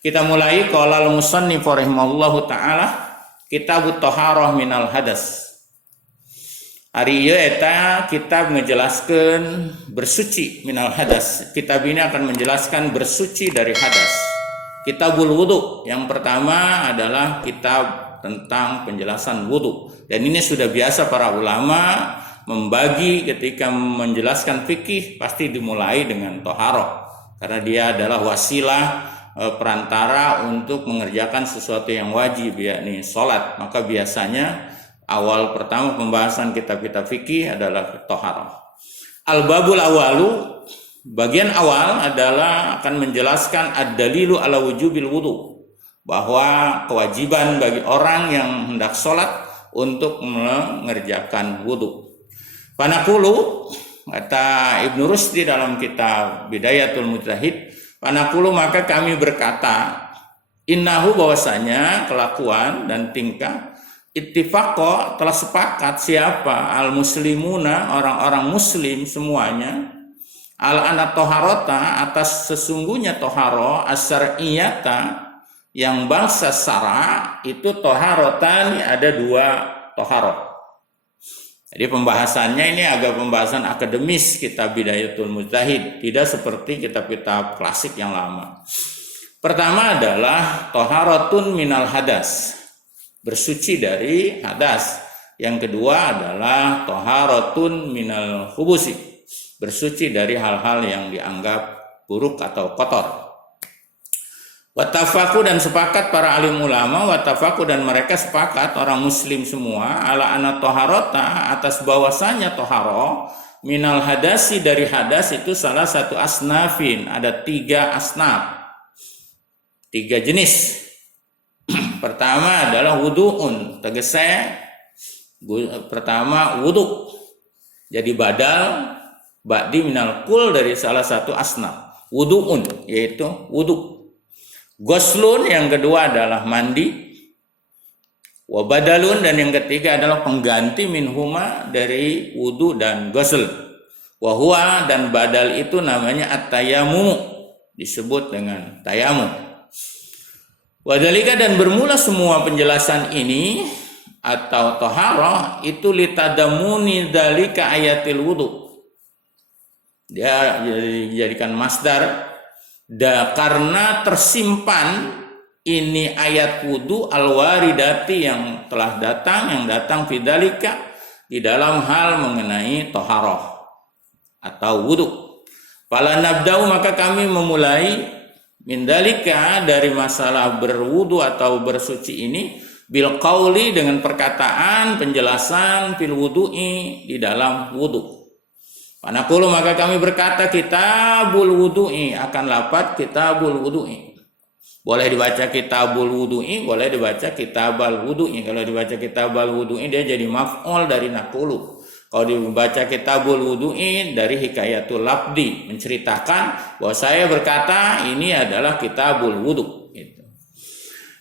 Kita mulai qala al-musannif rahimahullahu taala kitabut thaharah minal hadas. Hari ieu eta kitab menjelaskan bersuci minal hadas. Kitab ini akan menjelaskan bersuci dari hadas. Kitabul wudu yang pertama adalah kitab tentang penjelasan wudu. Dan ini sudah biasa para ulama membagi ketika menjelaskan fikih pasti dimulai dengan thaharah. Karena dia adalah wasilah perantara untuk mengerjakan sesuatu yang wajib, yakni sholat. Maka biasanya awal pertama pembahasan kitab-kitab fikih adalah thaharah. Al-babul awalu, bagian awal adalah akan menjelaskan ad-dalilu ala wujubil wudu, bahwa kewajiban bagi orang yang hendak sholat untuk mengerjakan wudu. Panaqulu, kata Ibnu Rusdi dalam kitab Bidayatul Mujtahid, panaqulu maka kami berkata, innahu bahwasanya kelakuan dan tingkah ittifaqo telah sepakat siapa al-muslimuna orang-orang muslim semuanya al-anat toharota atas sesungguhnya toharo as-syar'iyyata yang bangsa syara itu toharotan ada dua toharo. Jadi pembahasannya ini agak pembahasan akademis kitab Bidayatul Mujtahid, tidak seperti kitab-kitab klasik yang lama. Pertama adalah toharotun minal hadas, bersuci dari hadas. Yang kedua adalah toharotun minal hubusi, bersuci dari hal-hal yang dianggap buruk atau kotor. Wattafaku dan sepakat para alim ulama, wattafaku dan mereka sepakat orang muslim semua ala anna toharota atas bahwasanya toharo minal hadasi dari hadas itu salah satu asnafin, ada 3 asnaf, 3 jenis. Pertama adalah wudu'un, tegese pertama wudu, jadi badal ba'di minal kul dari salah satu asnaf wudu'un, yaitu wudu. Goslun yang kedua adalah mandi, wabadalun dan yang ketiga adalah pengganti minhuma dari wudu dan gosl. Wahua dan badal itu namanya at-tayammum, disebut dengan tayamum. Wadalika dan bermula semua penjelasan ini atau toharah itu litadamuni dalika ayatil wudu. Dia dijadikan masdar karena tersimpan ini ayat wudu al-waridati yang telah datang, yang datang fidalika di dalam hal mengenai toharah atau wudu. Fala nabda'u maka kami memulai mindalika dari masalah berwudu atau bersuci ini bil qauli dengan perkataan penjelasan fil wudu'i di dalam wudu. Panaqulu maka kami berkata kitabul wudu'i, akan lafaz kitabul wudu'i. Boleh dibaca kitabul wudu'i, boleh dibaca kitabal wudu'i. Kalau dibaca kitabal wudu'i dia jadi maf'ul dari naqulu. Kalau dibaca kitabul wudu'i dari hikayatul labdi, menceritakan bahwa saya berkata ini adalah kitabul wudu.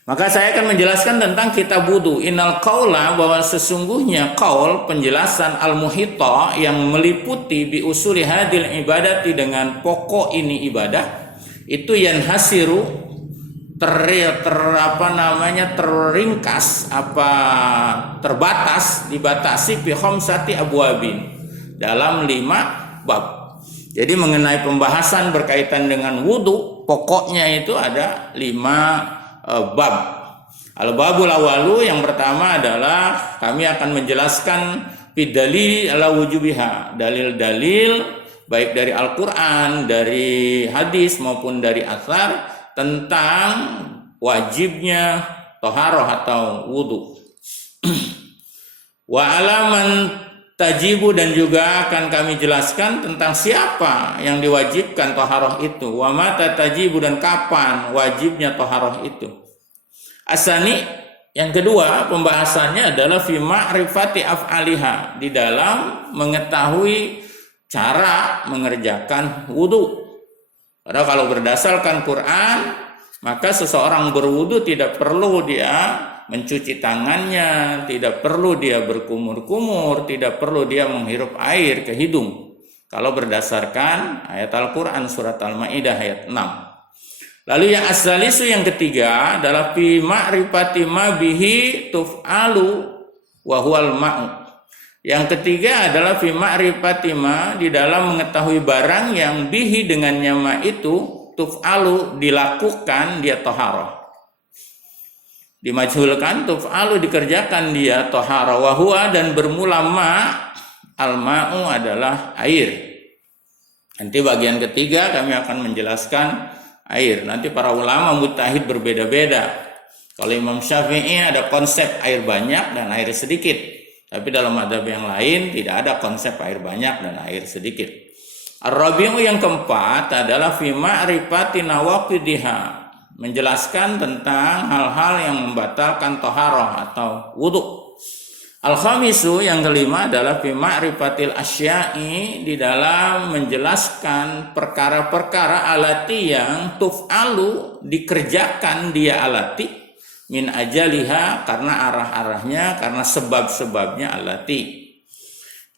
Maka saya akan menjelaskan tentang kitab wudu. Innal qaula, bahwa sesungguhnya qaul penjelasan al-muhita yang meliputi bi usuli hadil ibadati dengan pokok ini ibadah itu yanhasiru terringkas terbatas dibatasi fi khamsati abwabin dalam 5 bab. Jadi mengenai pembahasan berkaitan dengan wudu pokoknya itu ada 5 bab. Al-babul awalu yang pertama adalah kami akan menjelaskan bidalil ala wujubiha, dalil-dalil baik dari Al-Qur'an, dari hadis maupun dari atsar tentang wajibnya taharah atau wudu. Wa alaman tajibu dan juga akan kami jelaskan tentang siapa yang diwajibkan taharah itu, wa mata tajibu dan kapan wajibnya taharah itu. Asani yang kedua pembahasannya adalah fi ma'rifati af'aliha, di dalam mengetahui cara mengerjakan wudu. Karena kalau berdasarkan Quran maka seseorang berwudu tidak perlu dia mencuci tangannya, tidak perlu dia berkumur-kumur, tidak perlu dia menghirup air ke hidung. Kalau berdasarkan ayat Al-Quran surat Al-Ma'idah ayat 6. Lalu yang asalisu yang ketiga adalah fi ma'rifati ma bihi tuf'alu wa huwal ma'u. Yang ketiga adalah fi ma'rifati ma, di dalam mengetahui barang yang bihi dengannya ma itu tuf'alu dilakukan dia taharah. Dimajhulkan tuf'alu dikerjakan dia taharah, wa huwa dan bermula ma, al ma'u adalah air. Nanti bagian ketiga kami akan menjelaskan air. Nanti para ulama mujtahid berbeda-beda. Kalau Imam Syafi'i ada konsep air banyak dan air sedikit. Tapi dalam mazhab yang lain tidak ada konsep air banyak dan air sedikit. Ar-rabi'u yang keempat adalah fi ma'rifati nawaqidiha, menjelaskan tentang hal-hal yang membatalkan taharah atau wudu. Al-khamisu yang kelima adalah fi ma'rifatil asya'i, di dalam menjelaskan perkara-perkara alati yang tuf'alu dikerjakan dia alati min ajaliha, karena arah-arahnya, karena sebab-sebabnya alati.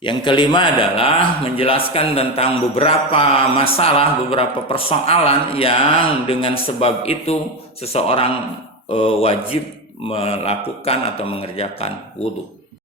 Yang kelima adalah menjelaskan tentang beberapa masalah, beberapa persoalan yang dengan sebab itu seseorang wajib melakukan atau mengerjakan wudu.